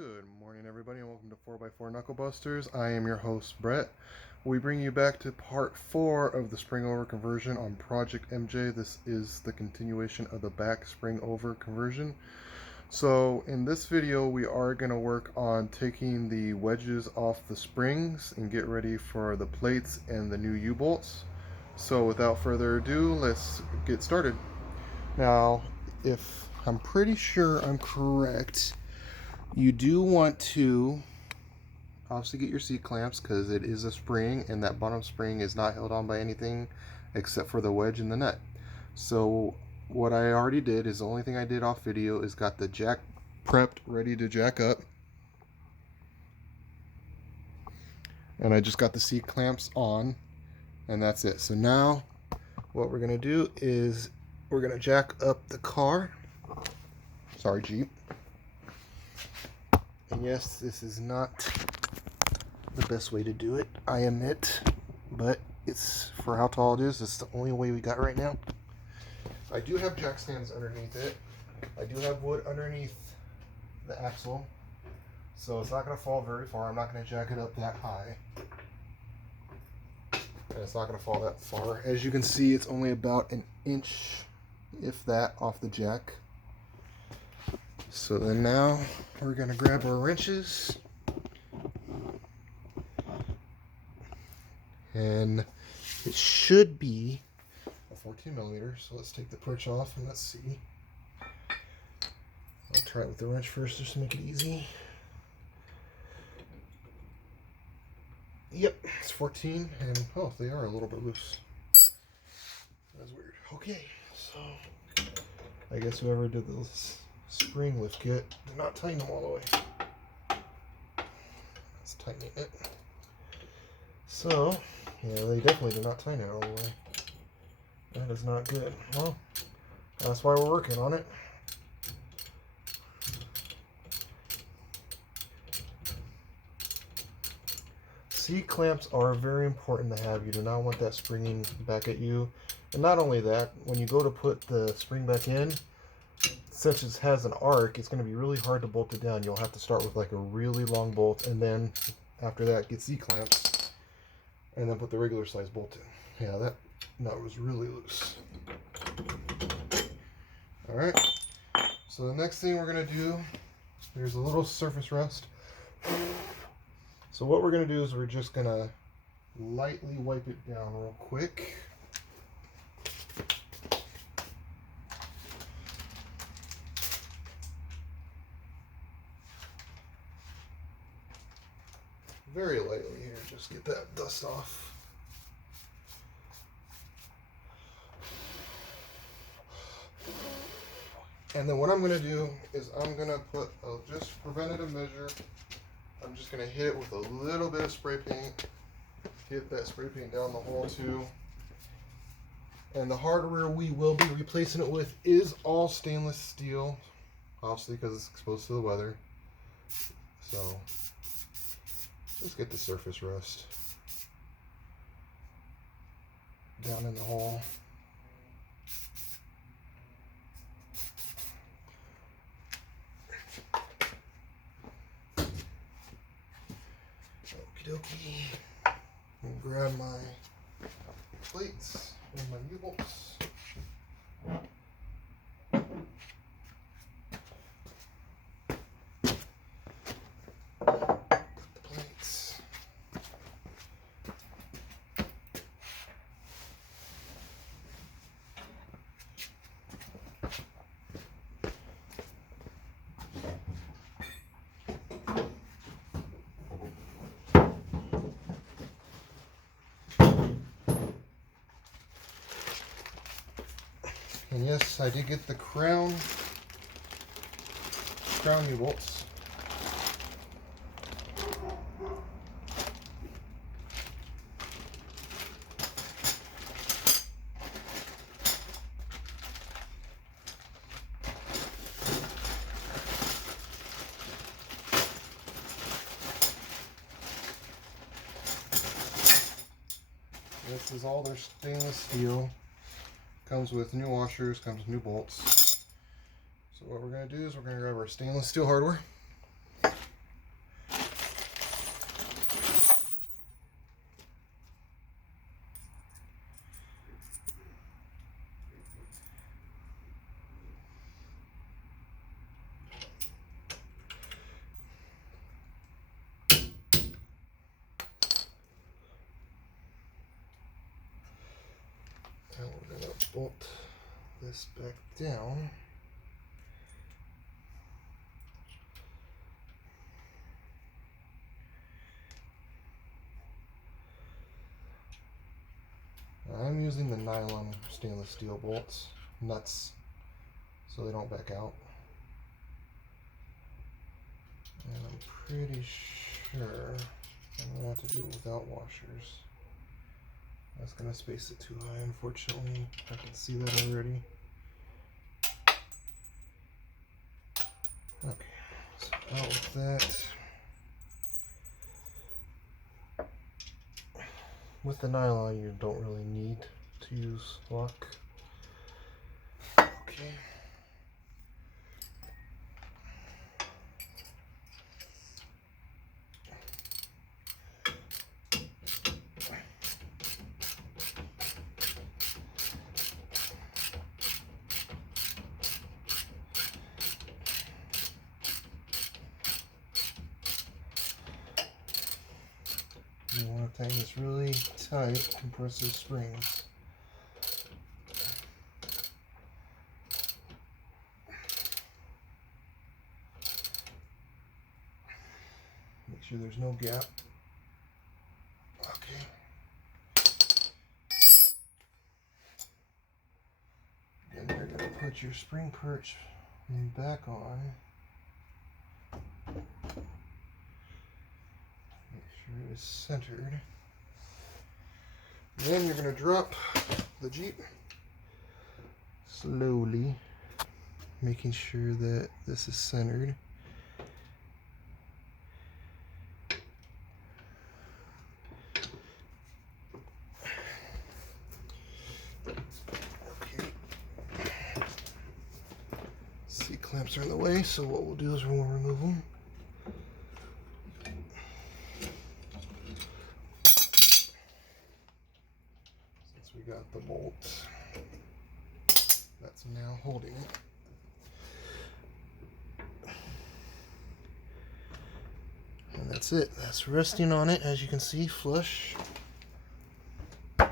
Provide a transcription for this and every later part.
Good morning, everybody, and welcome to 4x4 Knuckle Busters. I am your host, Brett. We bring you back to part 4 of the spring over conversion on Project MJ. This is the continuation of the back spring over conversion. So, in this video, we are going to work on taking the wedges off the springs and get ready for the plates and the new U-bolts. So, without further ado, let's get started. Now, if I'm pretty sure I'm correct, you do want to obviously get your seat clamps because it is a spring and that bottom spring is not held on by anything except for the wedge and the nut. So what I already did is the only thing I did off video is got the jack prepped ready to jack up, and I just got the seat clamps on, and that's it. So now what we're gonna do is we're gonna jack up the car, sorry Jeep. And yes, this is not the best way to do it, I admit, but it's for how tall it is. It's the only way we got right now. I do have jack stands underneath it. I do have wood underneath the axle, so it's not going to fall very far. I'm not going to jack it up that high, and it's not going to fall that far. As you can see, it's only about an inch, if that, off the jack. So then now we're going to grab our wrenches, and it should be a 14 millimeter. So let's take the perch off and let's see. I'll try it with the wrench first just to make it easy. Yep, it's 14, and oh, they are a little bit loose. That's weird. Okay, so I guess whoever did this spring lift kit did not tighten them all the way. Let's tighten it. So, yeah, they definitely did not tighten it all the way. That is not good. Well, that's why we're working on it. C clamps are very important to have. You do not want that springing back at you. And not only that, when you go to put the spring back in, since it has an arc, it's going to be really hard to bolt it down. You'll have to start with like a really long bolt, and then after that get C clamps, and then put the regular size bolt in. Yeah, that nut was really loose. Alright, so the next thing we're going to do, there's a little surface rust. So what we're going to do is we're just going to lightly wipe it down real quick. Very lightly here, just get that dust off. And then what I'm going to do is I'm going to put a just preventative measure. I'm just going to hit it with a little bit of spray paint. Get that spray paint down the hole too. And the hardware we will be replacing it with is all stainless steel, obviously because it's exposed to the weather. So just get the surface rust down in the hole. Okie dokie. I'll grab my plates and my U-bolts. And yes, I did get the crown U-bolts. This is all their stainless steel. Comes with new washers, comes with new bolts. So what we're going to do is we're going to grab our stainless steel hardware. bolt this back down. I'm using the nylon stainless steel bolts, nuts, so they don't back out. And I'm pretty sure I'm going to have to do it without washers. I was going to space it too high, unfortunately. I can see that already. Okay, so out with that. With the nylon, you don't really need to use luck. Okay. You want to tighten this really tight, compress those springs. Make sure there's no gap. Okay. Then you're going to put your spring perch back on. Make sure it is centered. Then you're going to drop the Jeep slowly, making sure that this is centered. Okay. C-clamps are in the way, so what we'll do is we'll remove them. We got the bolt that's now holding it. And that's it. That's resting on it, as you can see, flush. We'll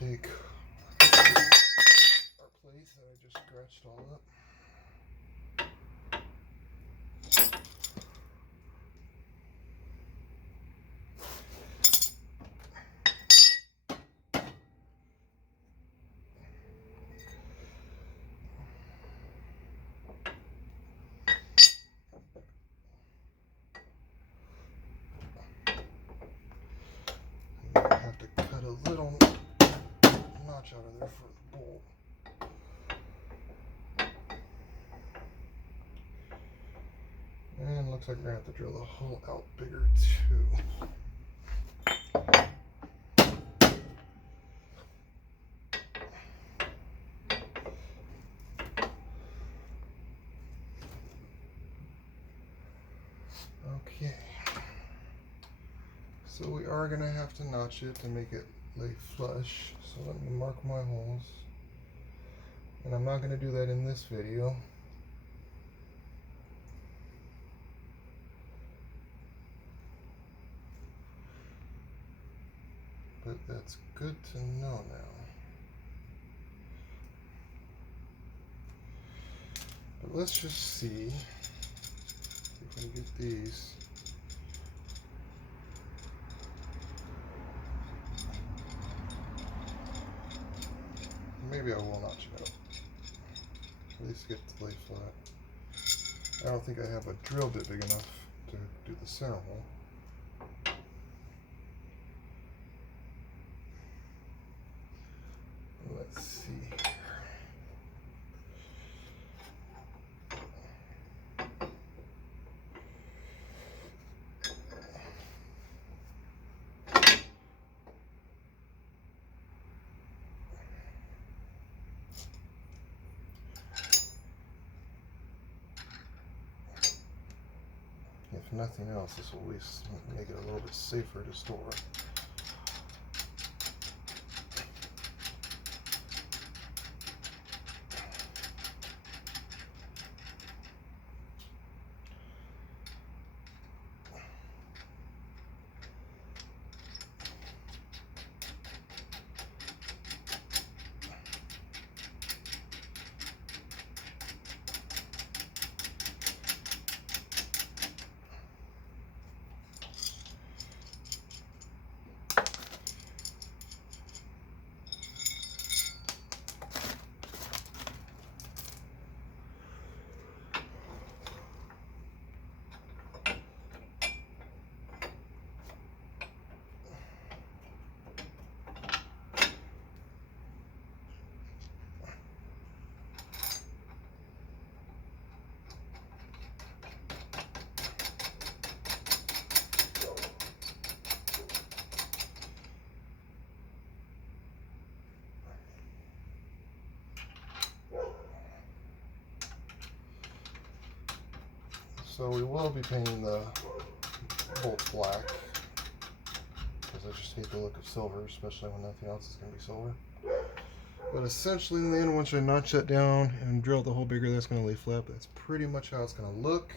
take our plate that I just scratched all up. I have to cut a little notch out of there for the bolt. And looks like we're going to have to drill the hole out bigger too. Okay. So we are going to have to notch it to make it lay flush. So let me mark my holes. And I'm not going to do that in this video. But that's good to know now. But let's just see if we can get these. Maybe I will notch it out. At least get it to lay flat. I don't think I have a drill bit big enough to do the center hole. Let's see here. If nothing else, this will at least make it a little bit safer to store. So we will be painting the bolts black, because I just hate the look of silver, especially when nothing else is going to be silver. But essentially in the end, once I notch that down and drill the hole bigger, that's going to lay flat. That's pretty much how it's going to look.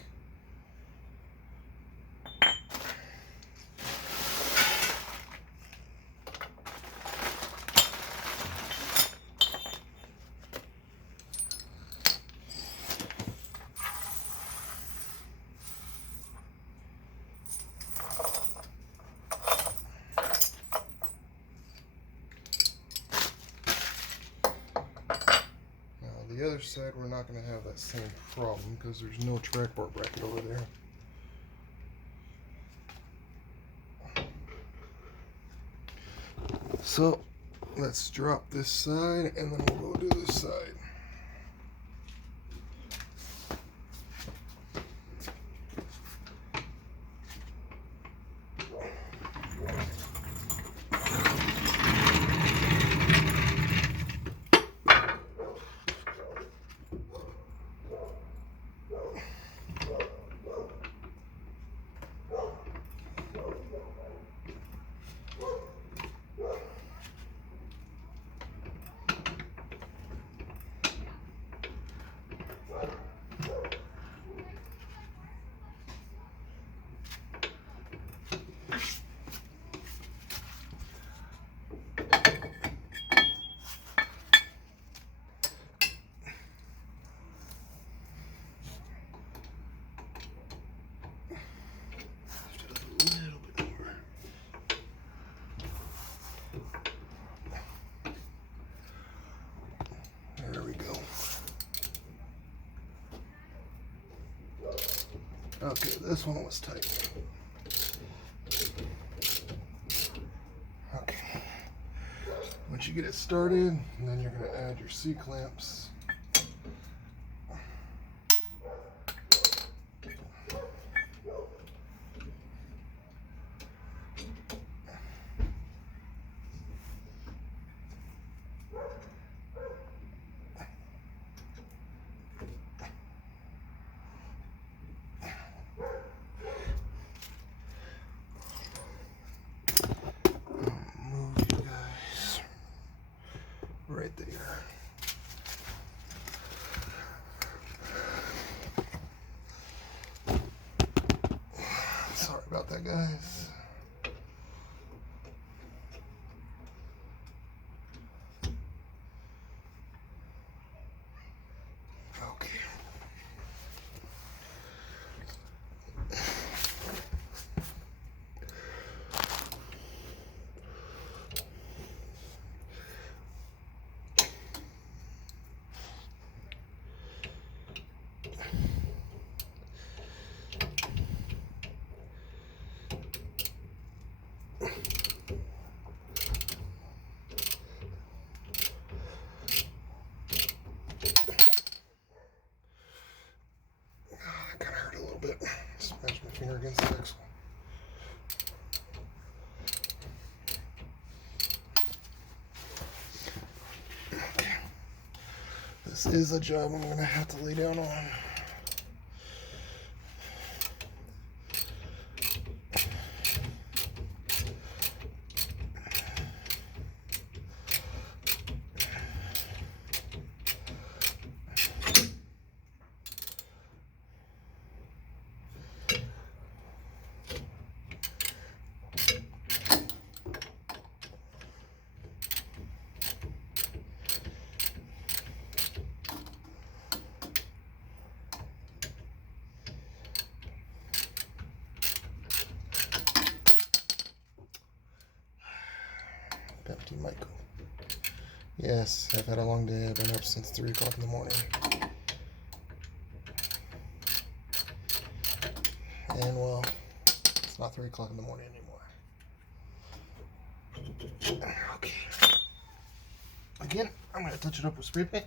The other side, we're not going to have that same problem because there's no track bar bracket over there. So let's drop this side and then we'll go do this side. There we go. Okay, this one was tight. Okay. Once you get it started, then you're going to add your C-clamps. Right there. Sorry about that, guys. Okay. That kind of hurt a little bit. Smashed my finger against the next one. Okay. This is a job I'm going to have to lay down on. Empty Michael. Yes, I've had a long day. I've been up since 3 o'clock in the morning. And well, it's not 3 o'clock in the morning anymore. Okay. Again, I'm going to touch it up with spray paint.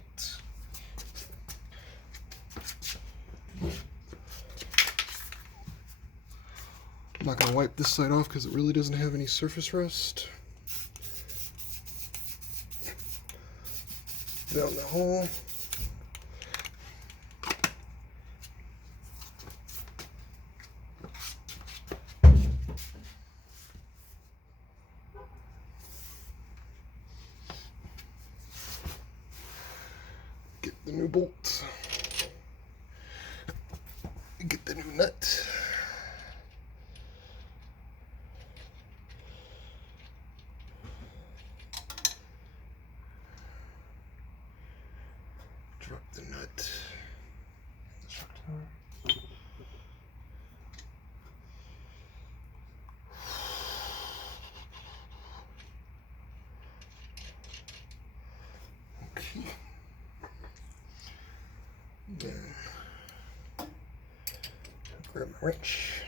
I'm not going to wipe this side off because it really doesn't have any surface rust. Down the hole. the new bolt. Get the new nut. Drop the nut. Okay. Then grab my wrench.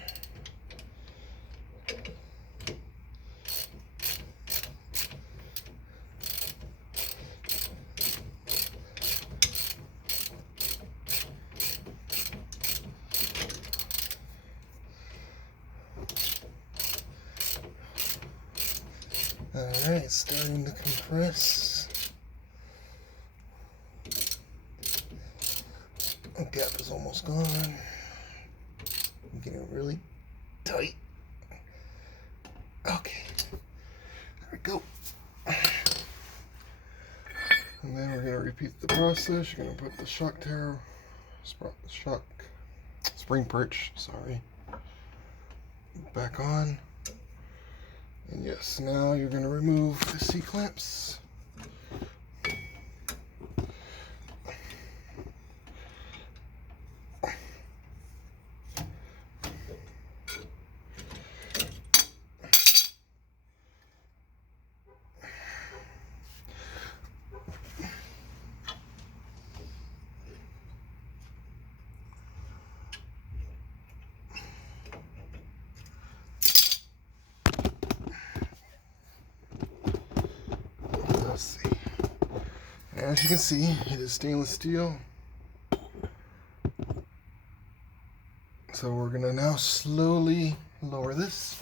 Alright, starting to compress. The gap is almost gone. I'm getting really tight. Okay, there we go. And then we're going to repeat the process. You're going to put the spring perch, back on. And yes, now you're going to remove the C-clamps. Let's see. As you can see, it is stainless steel. So we're going to now slowly lower this.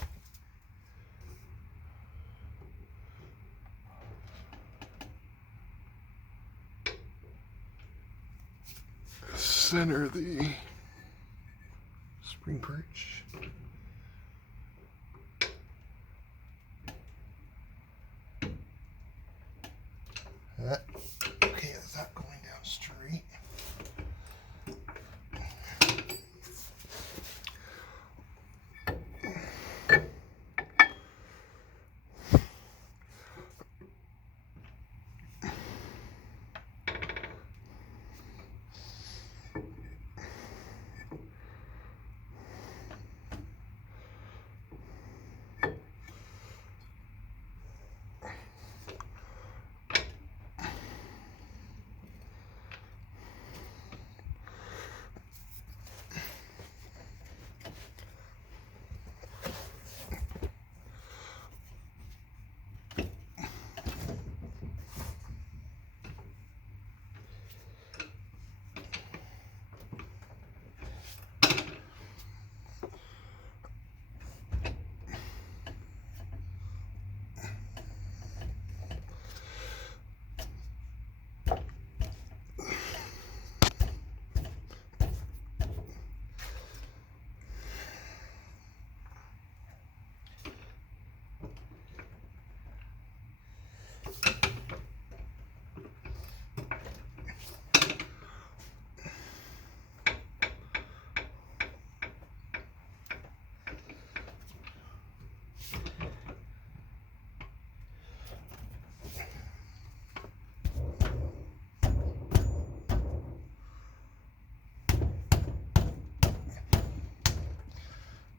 Center the spring perch. That, okay, is that going down straight?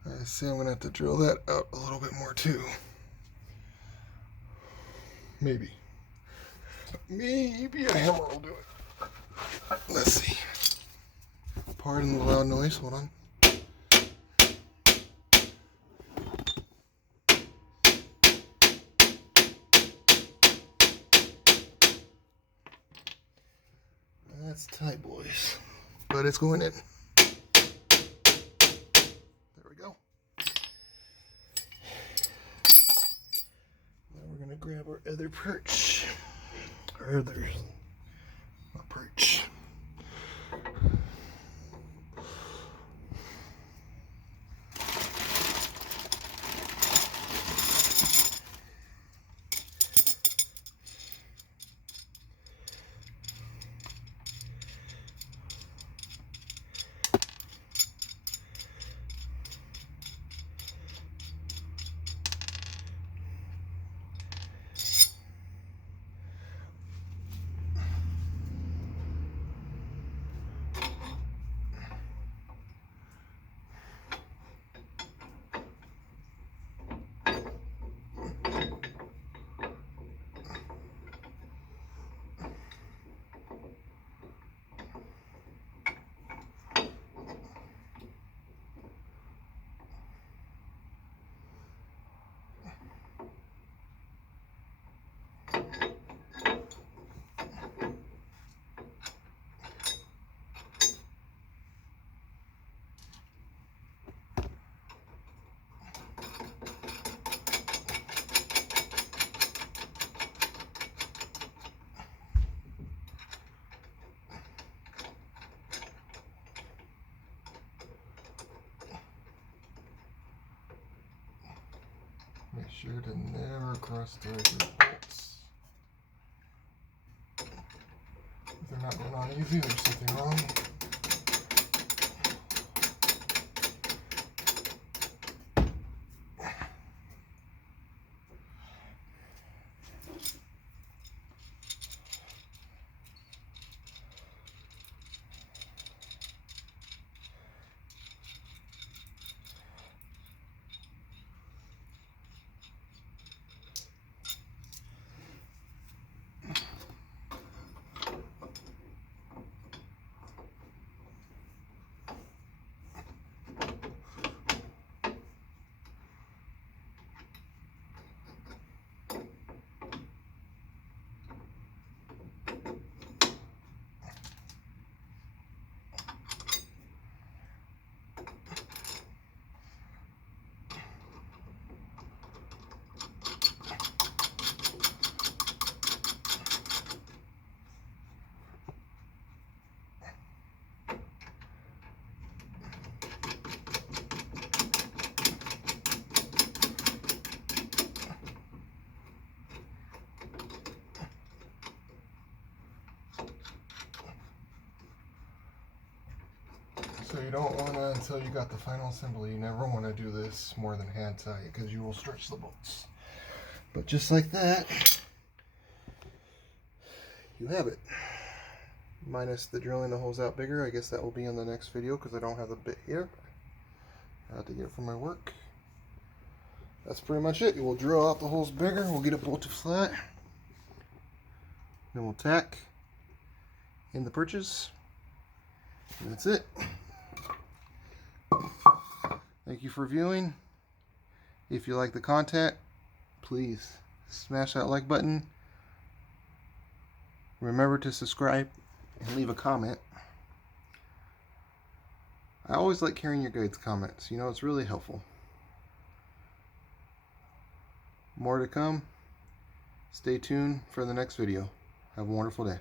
I see I'm going to have to drill that out a little bit more too. Maybe. Maybe a hammer will do it. Let's see. Pardon the loud noise. Hold on. That's tight, boys. But it's going in. There we go. Now we're going to grab our other perch. Our other perch. sure to never cross thread your bolts. If they're not going on easy, there's something wrong. So you don't want to, until you got the final assembly, you never want to do this more than hand tight because you will stretch the bolts. But just like that, you have it. Minus the drilling the holes out bigger. I guess that will be in the next video because I don't have the bit here. I have to get it from my work. That's pretty much it. We'll drill out the holes bigger. We'll get it bolted flat. Then we'll tack in the perches. And that's it. Thank you for viewing. If you like the content, please smash that like button. Remember to subscribe and leave a comment. I always like hearing your guys' comments. You know, it's really helpful. More to come. Stay tuned for the next video. Have a wonderful day.